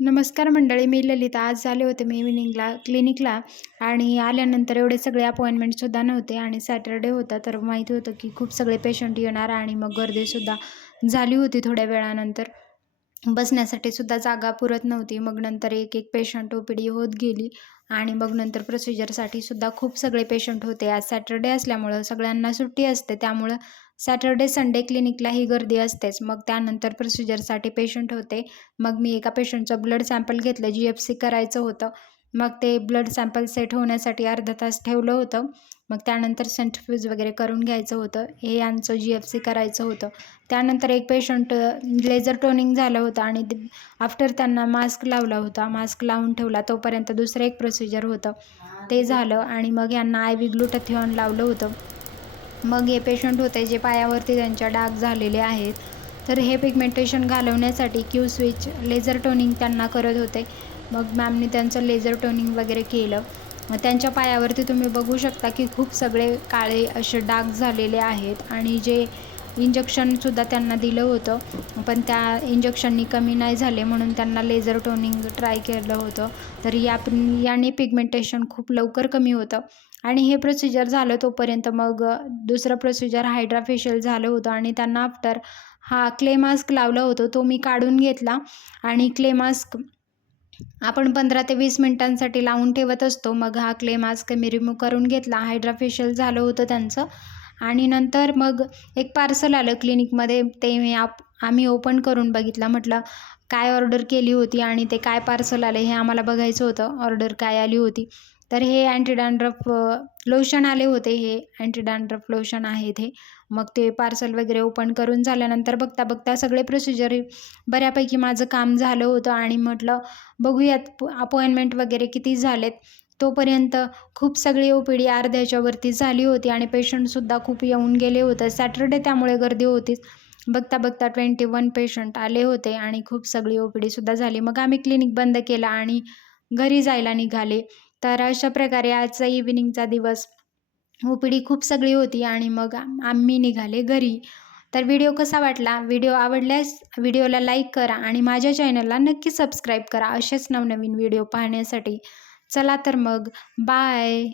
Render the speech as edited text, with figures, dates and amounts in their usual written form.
नमस्कार मंडळी, मी ललिता. आज आले होते मी इव्हिनिंगला क्लिनिकला आणि आल्यानंतर एवढे सगळे अपॉइंटमेंटसुद्धा नव्हते आणि सॅटरडे होता, तर माहिती होतं की खूप सगळे पेशंट येणार आणि मग गर्दीसुद्धा झाली होती थोड्या वेळानंतर. बसण्यासाठी सुद्धा जागा पुरत नव्हती. मग नंतर एक-एक पेशंट ओ-पी-डी होत गेली आणि मग नंतर प्रोसिजरसाठी सुद्धा खूप सगळे पेशंट होते. आज सॅटरडे असल्यामुळं सगळ्यांना सुट्टी असते, त्यामुळं सॅटरडे, संडे क्लिनिकला ही गर्दी असतेच. मग त्यानंतर प्रोसिजरसाठी पेशंट होते. मग मी एका पेशंटचं ब्लड सॅम्पल घेतलं, जी-एफ-सी करायचं होतं. मग ते ब्लड सॅम्पल सेट होण्यासाठी अर्धा तास ठेवलं होतं. मग त्यानंतर सेंट्रिफ्यूज वगैरे करून घ्यायचं होतं. हे यांचं जी-एफ-सी करायचं होतं. त्यानंतर एक पेशंट लेझर टोनिंग झालं होतं आणि आफ्टर त्यांना मास्क लावला होता. मास्क लावून ठेवला तोपर्यंत दुसरं एक प्रोसिजर होतं, ते झालं आणि मग यांना IV ग्लुटाथिऑन लावलं होतं. मग हे पेशंट होते जे पायावरती त्यांच्या डाग झालेले आहेत, तर हे पिगमेंटेशन घालवण्यासाठी क्यू स्विच लेझर टोनिंग त्यांना करत होते. मग मॅमनी त्यांचं लेझर टोनिंग वगैरे केलं. मग त्यांच्या पायावरती तुम्ही बघू शकता की खूप सगळे काळे असे डाग झालेले आहेत आणि जे इंजेक्शनसुद्धा त्यांना दिलं होतं, पण त्या इंजेक्शननी कमी नाही झाले म्हणून त्यांना लेझर टोनिंग ट्राय केलं होतं. तर याने पिगमेंटेशन खूप लवकर कमी होतं आणि हे प्रोसिजर झालं तोपर्यंत मग दुसरं प्रोसिजर हायड्रा फेशियल झालं होतं आणि त्यांना आफ्टर क्ले मास्क लावला होता, तो मी काढून घेतला आणि क्ले मास्क आपण 15 ते 20 मिनिटांसाठी लावून ठेवत असतो. मग क्ले मास्क मी रिमूव्ह करून घेतला. हायड्रा फेशियल झालं होतं त्यांचं आणि नंतर मग एक पार्सल आलं क्लिनिकमध्ये. ते आम्ही ओपन करून बघितलं. म्हटलं काय ऑर्डर केली होती आणि ते काय पार्सल आलं हे आम्हाला बघायचं होतं, ऑर्डर काय आली होती. तर हे अँटी डॅन्ड्रफ लोशन आले होते. हे अँटी डॅन्ड्रफ लोशन आहेत हे. मग ते पार्सल वगैरे ओपन करून झाल्यानंतर बघता सगळे प्रोसिजर बऱ्यापैकी माझं काम झालं होतं आणि म्हटलं बघूयात अपॉइंटमेंट वगैरे किती झालेत. तोपर्यंत खूप सगळी ओ-पी-डी अर्ध्याच्या वरती झाली होती आणि पेशंटसुद्धा खूप येऊन गेले होते. सॅटरडे त्यामुळे गर्दी होतीच. बघता 21 पेशंट आले होते आणि खूप सगळी ओ-पी-डीसुद्धा झाली. मग आम्ही क्लिनिक बंद केला आणि घरी जायला निघाले. तर अशा प्रकारे आजचा इव्हिनिंगचा दिवस ओ-पी-डी खूप सगळी होती आणि मग आम्ही निघाले घरी. तर व्हिडिओ कसा वाटला? व्हिडिओ आवडल्यास व्हिडिओला लाईक करा आणि माझ्या चॅनलला नक्की सबस्क्राईब करा असेच नवनवीन व्हिडिओ पाहण्यासाठी. चला तर मग बाय.